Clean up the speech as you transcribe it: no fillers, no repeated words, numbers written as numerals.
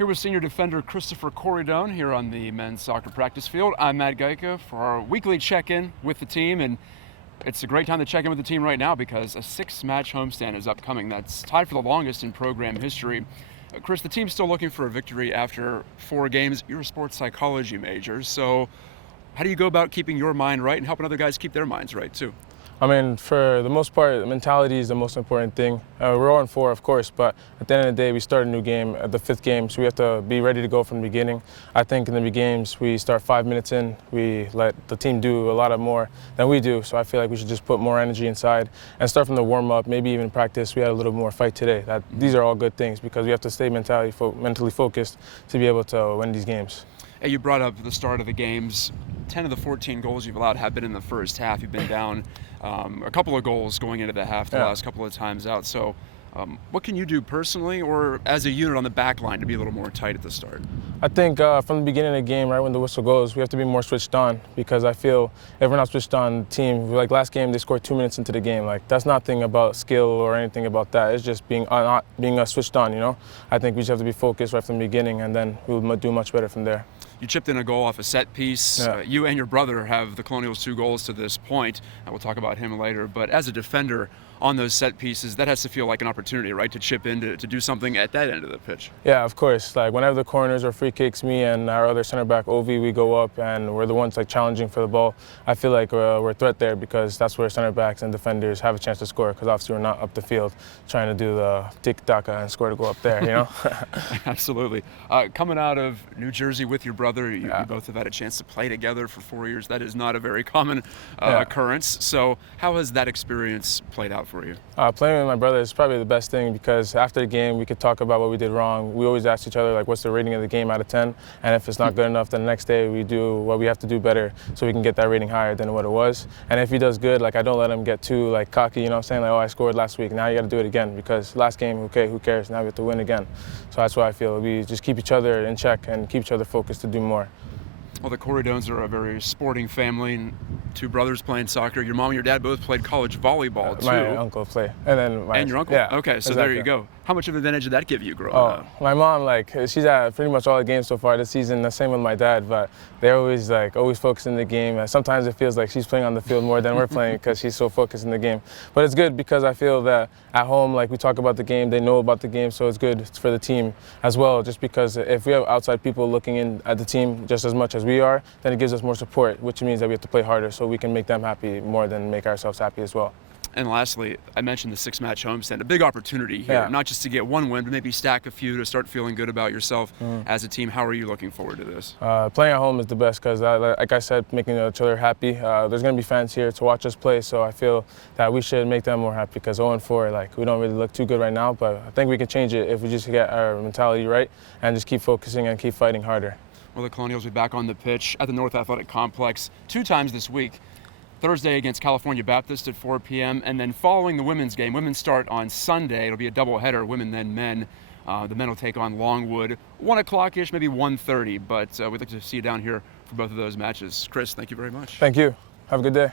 Here with senior defender Christopher Coridon here on the men's soccer practice field. I'm Matt Gajtka for our weekly check-in with the team, and it's a great time to check in with the team right now because a 6-match homestand is upcoming. That's tied for the longest in program history. Chris, the team's still looking for a victory after 4 games. You're a sports psychology major, so how do you go about keeping your mind right and helping other guys keep their minds right too? I mean, for the most part, mentality is the most important thing. We're 0-4, of course, but at the end of the day, we start a new game at the 5th game, so we have to be ready to go from the beginning. I think in the big games, we start 5 minutes in, we let the team do a lot more than we do, so I feel like we should just put more energy inside and start from the warm-up, maybe even practice. We had a little more fight today. These are all good things because we have to stay mentally focused to be able to win these games. Hey, you brought up the start of the games. 10 of the 14 goals you've allowed have been in the first half. You've been down a couple of goals going into the half the last couple of times out. So what can you do personally or as a unit on the back line to be a little more tight at the start? I think from the beginning of the game, right when the whistle goes, we have to be more switched on because I feel if we're not switched on, the team, like last game, they scored 2 minutes into the game. Like that's nothing about skill or anything about that. It's just being switched on, you know? I think we just have to be focused right from the beginning and then we'll do much better from there. You chipped in a goal off a set piece. Yeah. You and your brother have the Colonials' 2 goals to this point. We'll talk about him later. But as a defender on those set pieces, that has to feel like an opportunity, right, to chip in, to do something at that end of the pitch. Yeah, of course. Like whenever the corners or free kicks, me and our other center back, Ovi, we go up and we're the ones like challenging for the ball. I feel like we're a threat there because that's where center backs and defenders have a chance to score because obviously we're not up the field trying to do the tic-tac and score to go up there, you know? Absolutely. Coming out of New Jersey with your brother, you both have had a chance to play together for 4 years. That is not a very common occurrence. So how has that experience played out for you? Playing with my brother is probably the best thing because after the game we could talk about what we did wrong. We always ask each other like what's the rating of the game out of 10, and if it's not good enough, then the next day we do what we have to do better so we can get that rating higher than what it was. And if he does good, like I don't let him get too like cocky, you know what I'm saying? Like, oh, I scored last week, now you got to do it again because last game, okay, who cares? Now we have to win again. So that's why I feel we just keep each other in check and keep each other focused to do more. Well, the Coridons are a very sporting family, and 2 brothers playing soccer. Your mom and your dad both played college volleyball, too. My uncle played. And your uncle? Yeah. Okay, so exactly. There you go. How much of an advantage did that give you growing up? My mom, like, she's at pretty much all the games so far this season. The same with my dad, but they're always focused in the game. And sometimes it feels like she's playing on the field more than we're playing because she's so focused in the game. But it's good because I feel that at home, like, we talk about the game, they know about the game, so it's good for the team as well. Just because if we have outside people looking in at the team just as much as we are, then it gives us more support, which means that we have to play harder so we can make them happy more than make ourselves happy as well. And lastly, I mentioned the 6-match homestand, a big opportunity here, not just to get 1 win, but maybe stack a few to start feeling good about yourself as a team. How are you looking forward to this? Playing at home is the best because, like I said, making each other happy. There's going to be fans here to watch us play, so I feel that we should make them more happy because 0-4, like, we don't really look too good right now, but I think we can change it if we just get our mentality right and just keep focusing and keep fighting harder. Well, the Colonials will be back on the pitch at the North Athletic Complex 2 times this week. Thursday against California Baptist at 4 p.m. and then following the women's game, women start on Sunday. It'll be a doubleheader, women then men. The men will take on Longwood, 1 o'clock-ish, maybe 1:30, but we'd like to see you down here for both of those matches. Chris, thank you very much. Thank you. Have a good day.